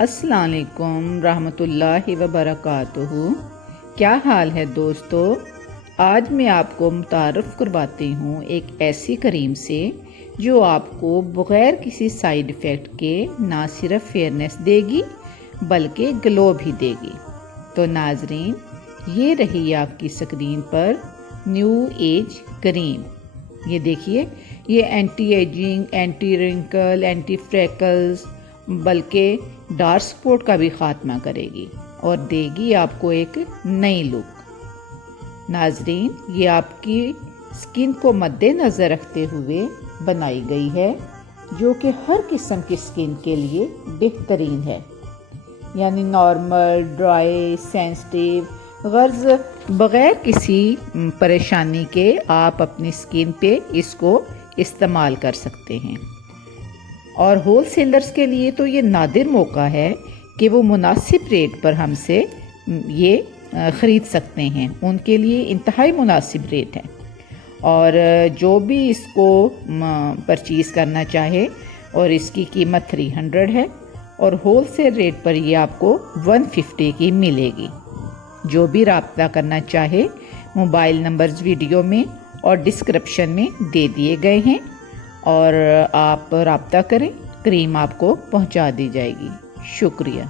السلام علیکم رحمۃ اللہ وبرکاتہ۔ کیا حال ہے دوستو؟ آج میں آپ کو متعارف کرواتی ہوں ایک ایسی کریم سے جو آپ کو بغیر کسی سائیڈ ایفیکٹ کے نہ صرف فیئرنس دے گی بلکہ گلو بھی دے گی۔ تو ناظرین، یہ رہی آپ کی سکرین پر نیو ایج کریم۔ یہ دیکھیے، یہ anti ageing, anti wrinkle, anti freckles بلکہ ڈارک سپاٹ کا بھی خاتمہ کرے گی اور دے گی آپ کو ایک نئی لک۔ ناظرین، یہ آپ کی سکن کو مد نظر رکھتے ہوئے بنائی گئی ہے جو کہ ہر قسم کی سکن کے لیے بہترین ہے، یعنی نارمل، ڈرائی، سینسٹیو، غرض بغیر کسی پریشانی کے آپ اپنی سکن پہ اس کو استعمال کر سکتے ہیں۔ اور ہول سیلرز کے لیے تو یہ نادر موقع ہے کہ وہ مناسب ریٹ پر ہم سے یہ خرید سکتے ہیں، ان کے لیے انتہائی مناسب ریٹ ہے۔ اور جو بھی اس کو پرچیز کرنا چاہے، اور اس کی قیمت 300 ہے اور ہول سیل ریٹ پر یہ آپ کو 150 کی ملے گی۔ جو بھی رابطہ کرنا چاہے، موبائل نمبرز ویڈیو میں اور ڈسکرپشن میں دے دیے گئے ہیں، اور آپ رابطہ کریں، کریم آپ کو پہنچا دی جائے گی۔ شکریہ۔